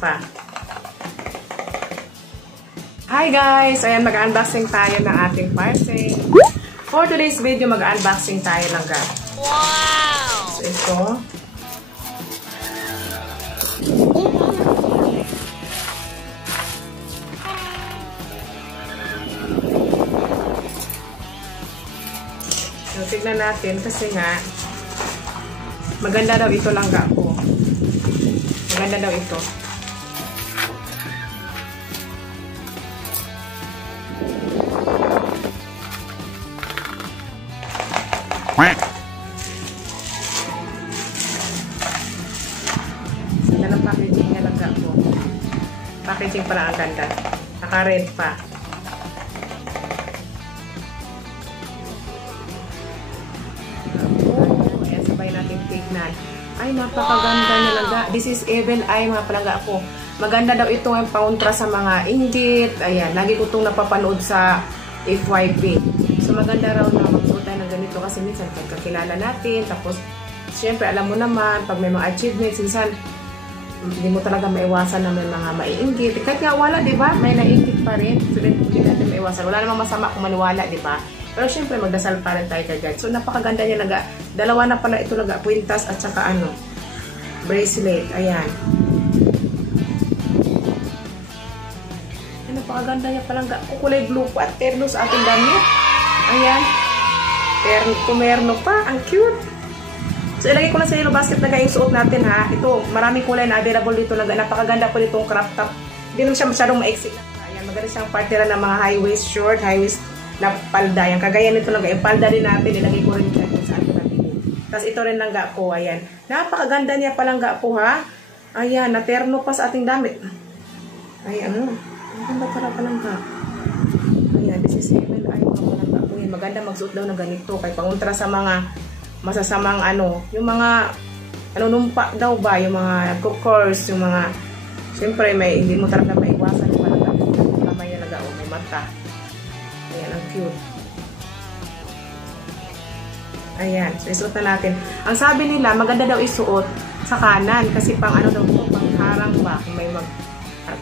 pa. Hi guys! Ayan, mag-unboxing tayo ng ating parcel. For today's video, mag-unboxing tayo ng gab. Wow! So, ito. So, tignan natin kasi nga maganda daw ito langga ko. Maganda daw ito. Yan ang packaging niya langga ko. Packaging pala ang ganda. Naka-red pa. Ayan, sabay natin tignan. Ay, napakaganda niya langga. This is Evil Eye mga palangga ko. Maganda daw ito ang pauntra sa mga inggit. Ayan, lagi ko itong napapanood sa FYP. So, maganda raw na magsuot tayo ng ganito kasi minsan pagkakilala natin. Tapos, syempre, alam mo naman, pag may mga achievements, minsan, hindi mo talaga maiwasan na may mga maiinggit. Kahit nga wala, di ba? May naiinggit pa rin. So, hindi natin maiwasan. Wala namang masama kung maniwala, di ba? Pero syempre, magdasal pa rin tayo kay God. So, napakaganda niya laga. Dalawa na pala ito laga. Kwintas at saka ano, bracelet. Ayan. Ay, napakaganda niya palang. Kulay blue pa at terno sa ating damit. Ayan. Pumerno pa. Ang cute. So, ilagay ko lang sa yellow basket na yung suot natin, ha. Ito, maraming kulay na available dito. Napakaganda po ditong crop top. Hindi naman siya masyadong maiksi. Ayan, maganda siyang partera ng mga high-waist short, high-waist na palda. Yan, kagaya nito lang. Yung palda din natin, ilagay ko rin dito sa ating nabili. Tapos, ito rin lang po. Ayan. Napakaganda niya palang po, ha. Ayan, naterno pa sa ating damit. Ayan, ano. Ang ganda palang Ayan, this is Evil Eye. Maganda magsuot daw na ganito. Kaya panguntra sa mga masasamang ano, yung mga numpa daw ba, yung mga cookers, yung mga, siyempre hindi mo talaga maiwasan yung malaga, kamay talaga, o may mata. Ayan, ang cute. Ayan, so isuot na natin. Ang sabi nila, maganda daw isuot sa kanan, kasi pang ano daw ito, pang harang ba, kung may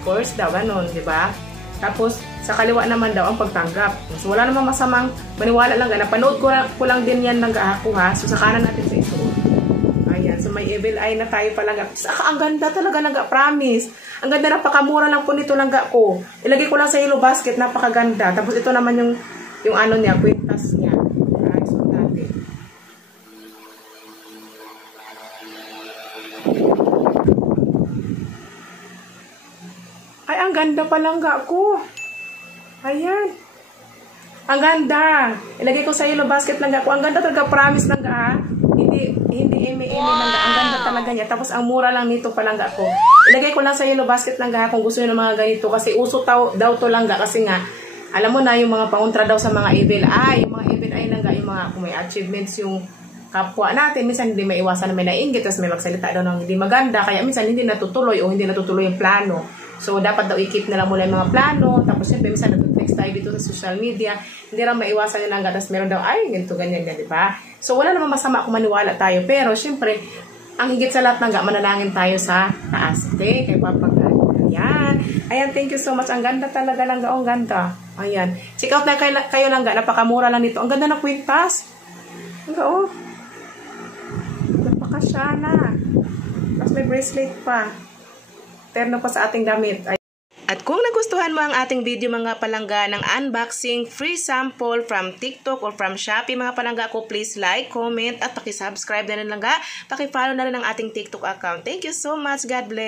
course daw, ganun, di ba? Tapos, sa kaliwa naman daw ang pagtanggap. So, wala namang masamang maniwala lang. Napanood ko lang din yan ng ako, ha. So, sa kanan natin sa isuot. Ayan. So, may Evil Eye na tayo palang. Saka, ang ganda talaga ng promise. Ang ganda, napakamura lang po nito lang ko. Ilagay ko lang sa yellow basket. Napakaganda. Tapos, ito naman yung ano niya, kwintas niya. Ayan. So, natin. Ay, ang ganda palang ko. Ayan. Ang ganda. Ilagay ko sa yellow basket lang ako. Ang ganda talaga, promise lang ha. Hindi eme-eme lang Ang ganda talaga niya. Tapos ang mura lang nito palang ko. Ilagay ko lang sa yellow basket lang kung gusto niyo ng mga ganito. Kasi uso daw to lang kasi nga, alam mo na yung mga pauntra daw sa mga evil eye. Yung mga evil eye lang yung mga kung may achievements yung kapwa natin. Minsan hindi maiwasan na may nainggit. Tapos may magsalita daw ng hindi maganda. Kaya minsan hindi natutuloy o hindi natutuloy yung plano. So, dapat daw i-keep na lang muna yung mga plano. Tapos, siyempre, minsan nag-text tayo dito sa social media. Hindi lang maiwasan yun ang gatas. Meron daw, ay, ganito, ganyan, di ba? So, wala namang masama kung maniwala tayo. Pero, siyempre, ang higit sa lahat manalangin tayo sa taas. Okay? Kaya papagod. Ayan. Ayan, thank you so much. Ang ganda talaga lang ang ganda. Ayan. Check out na kayo lang napakamura lang nito. Ang ganda ng kwintas. Ang oh. Napakasyana. Tapos may bracelet pa. Terno pa sa ating damit. At kung nagustuhan mo ang ating video mga palangga ng unboxing, free sample from TikTok or from Shopee mga palangga ko, please like, comment at paki-subscribe na rin lang. Paki-follow na rin ang ating TikTok account. Thank you so much. God bless.